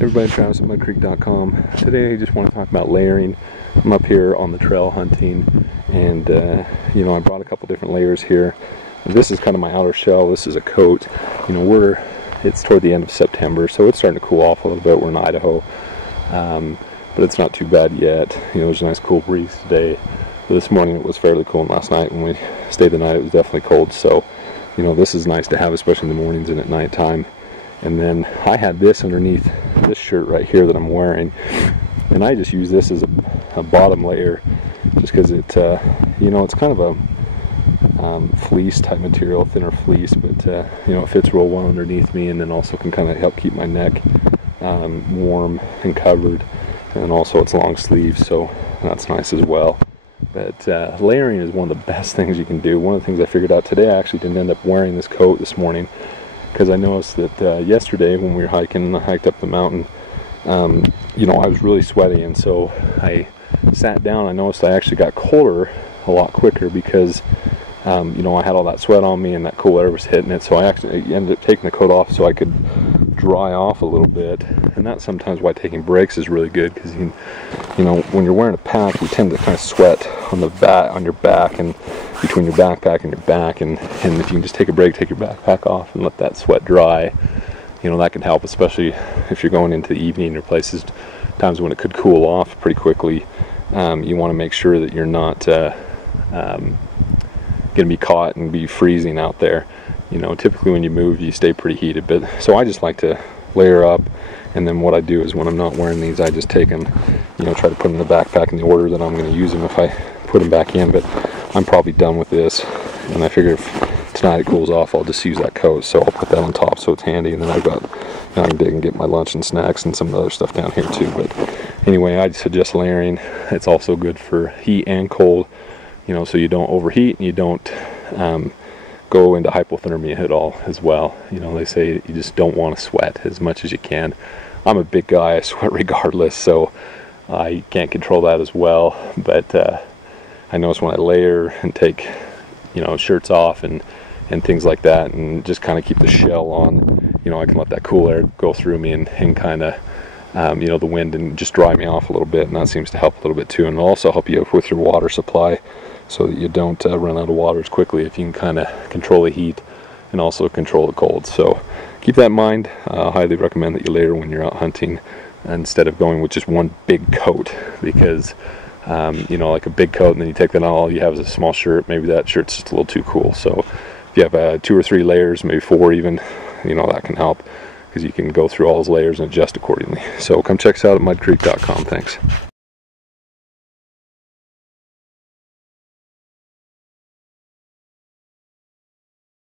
Everybody, Travis at MUDD.com. Today I just want to talk about layering. I'm up here on the trail hunting, and I brought a couple different layers here. This is kind of my outer shell. This is a coat. It's toward the end of September, so it's starting to cool off a little bit. We're in Idaho, but it's not too bad yet. There's a nice cool breeze today. This morning it was fairly cool, and last night when we stayed the night it was definitely cold. So this is nice to have, especially in the mornings and at nighttime. And then I had this underneath this shirt right here that I'm wearing, and I just use this as a bottom layer just because it's kind of a fleece type material, thinner fleece, but it fits real well underneath me, and then also can kind of help keep my neck warm and covered. And also it's long sleeves, so that's nice as well. But layering is one of the best things you can do. One of the things I figured out today, I actually didn't end up wearing this coat this morning, because I noticed that yesterday when we were hiking, and I hiked up the mountain, I was really sweaty, and so I sat down. I noticed I actually got colder a lot quicker because I had all that sweat on me and that cool air was hitting it. So I actually ended up taking the coat off so I could dry off a little bit, and that's sometimes why taking breaks is really good, because when you're wearing a pack, you tend to kind of sweat on the back, on your back, and between your backpack and your back, and if you can just take a break, take your backpack off and let that sweat dry, that can help, especially if you're going into the evening or times when it could cool off pretty quickly. You want to make sure that you're not going to be caught and be freezing out there. Typically when you move you stay pretty heated, but so I just like to layer up, and then what I do is when I'm not wearing these, I just take them, try to put them in the backpack in the order that I'm going to use them if I put them back in. But I'm probably done with this, and I figure if tonight it cools off, I'll just use that coat, so I'll put that on top so it's handy, and then I can dig and get my lunch and snacks and some of the other stuff down here too. But anyway, I suggest layering. It's also good for heat and cold, so you don't overheat and you don't go into hypothermia at all as well. They say you just don't want to sweat as much as you can. I'm a big guy, I sweat regardless, so I can't control that as well. But I notice when I layer and take shirts off and things like that, and just kind of keep the shell on, I can let that cool air go through me and kind of the wind, and just dry me off a little bit, and that seems to help a little bit too. And it'll also help you with your water supply, so that you don't run out of water as quickly if you can kind of control the heat and also control the cold. So keep that in mind. I highly recommend that you layer when you're out hunting instead of going with just one big coat, because like a big coat and then you take that on, all you have is a small shirt. Maybe that shirt's just a little too cool. So if you have 2 or 3 layers, maybe 4 even, that can help, because you can go through all those layers and adjust accordingly. So come check us out at MUDD.com. Thanks.